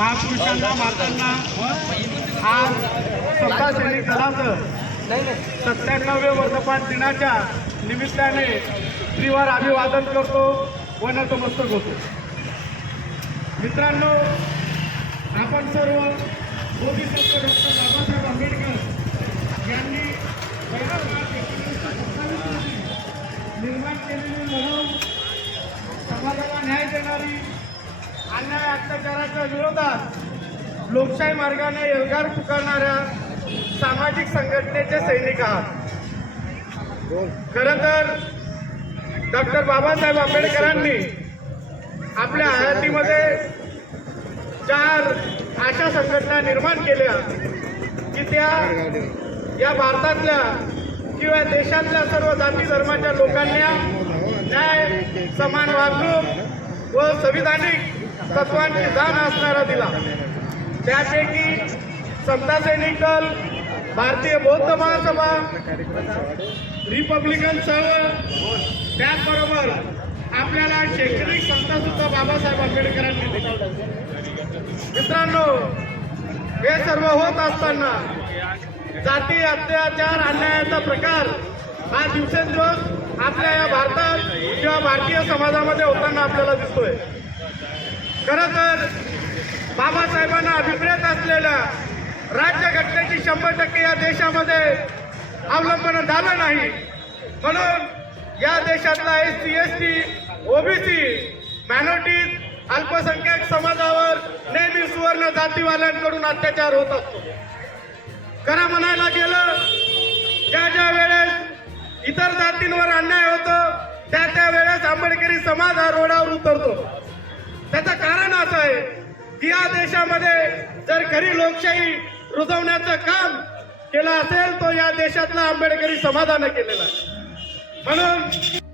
महापुरुषांना मातांना आज स्वतः सैनिक दलाचं सत्त्याण्णव्या वर्धमान दिनाच्या निमित्ताने त्रिवार अभिवादन करतो व नतमस्तक होतो. मित्रांनो आपण सर्व बोधिसत्व डॉक्टर बाबासाहेब आंबेडकर यांनी पहिला मार्च एकोणीसशे सत्तावीस निर्माण केलेली लढव समाजाला न्याय देणारी अन्याय अत्याचाराच्या विरोधात लोकशाही मार्गाने एल्गार पुकारणाऱ्या सामाजिक संघटनेचे सैनिक आहात. खरं तर डॉक्टर बाबासाहेब आंबेडकरांनी आपल्या हयातीमध्ये चार अशा संघटना निर्माण केल्या की त्या या भारतातल्या किंवा देशातल्या सर्व जाती धर्माच्या लोकांना न्याय समान वागणूक व संविधानिक तत्वांची जाण असणारा दिला. त्यापैकी समता सैनिक दल भारतीय बौद्ध महासभा रिपब्लिकन चळवळ त्याचबरोबर आपल्याला शैक्षणिक संस्था सुद्धा बाबासाहेब आंबेडकरांनी दिली. मित्रांनो हे सर्व होत असताना जाती अत्याचार अन्यायाचा प्रकार हा दिवसेंदिवस आपल्या या भारतात किंवा भारतीय समाजामध्ये होताना आपल्याला दिसतोय. खरं तर बाबासाहेबांना अभिप्रेत असलेल्या राज्यघटनेची शंभर टक्के या देशामध्ये अवलंबन झालं नाही. म्हणून या देशातला S C S T OBC minorities अल्पसंख्याक समाजावर नेहमी सुवर्ण जातीवाल्यांकडून अत्याचार होत असतो. खरं म्हणायला गेलं ज्या ज्या वेळेस इतर जातींवर अन्याय होतो त्या त्या वेळेस आंबेडकरी समाज हा रोडावर उतरतो. याचं कारण असं आहे की या देशामध्ये जर खरी लोकशाही रुजवण्याचं काम केलं असेल तो या देशातला आंबेडकरी समाधान केलेला आहे. म्हणून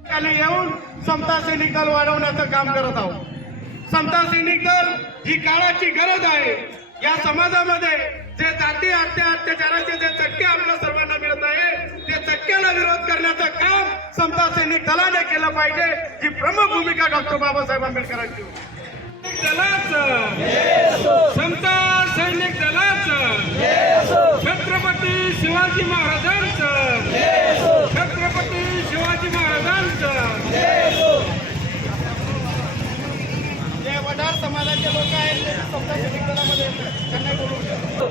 त्याने येऊन समता सैनिक दल वाढवण्याचं काम करत आहोत. समता सैनिक दल ही काळाची गरज आहे. या समाजामध्ये जे जाती हत्या अत्याचाराचे जे चटके आपल्या सर्वांना मिळत आहे ते चटक्याला विरोध करण्याचं काम समता सैनिक दलाने केलं पाहिजे ही प्रमुख भूमिका डॉक्टर बाबासाहेब आंबेडकरांची होती. दलाचं. समता सैनिक दलाचं. छत्रपती शिवाजी महाराजांचं. छत्रपती शिवाजी महाराजांचं. जे वडार समाजाचे लोक आहेत ते सैनिक दलामध्ये त्यांना बोलू शकतो.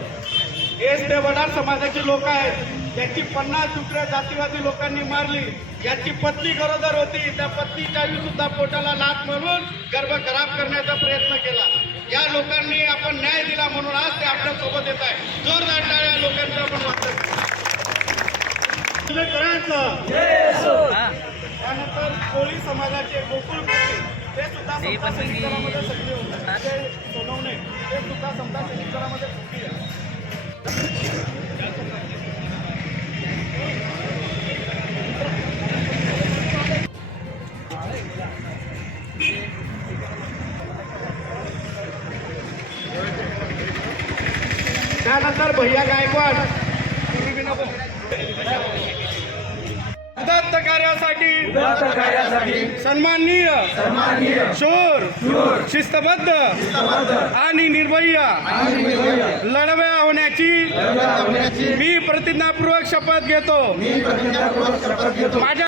हेच ते वडार समाजाचे लोक आहेत. याची पन्नास दुसऱ्या जातीवादी लोकांनी मारली. याची पत्नी गरोदर होती. त्या पत्नीच्या सुद्धा पोटाला लात म्हणून गर्भ खराब करण्याचा प्रयत्न केला. या लोकांनी आपण न्याय दिला म्हणून आज ते आपल्यासोबत येत आहे जोरदार टाळ्या लोकांचं आपण वाटत करायचं त्यानंतर कोळी समाजाचे गोकुळ कोळी ते सुद्धा दलामध्ये सक्रिय होते. ते सोनवणे. ते सुद्धा समता सैनिक दलामध्ये सक्रिय त्यानंतर भैया गायकवाड. उदात्त कार्यासाठी. सन्माननीय. शोर. शिस्तबद्ध. आणि निर्भय. लढव्या होण्याची. मी प्रतिज्ञापूर्वक शपथ घेतो. माझ्या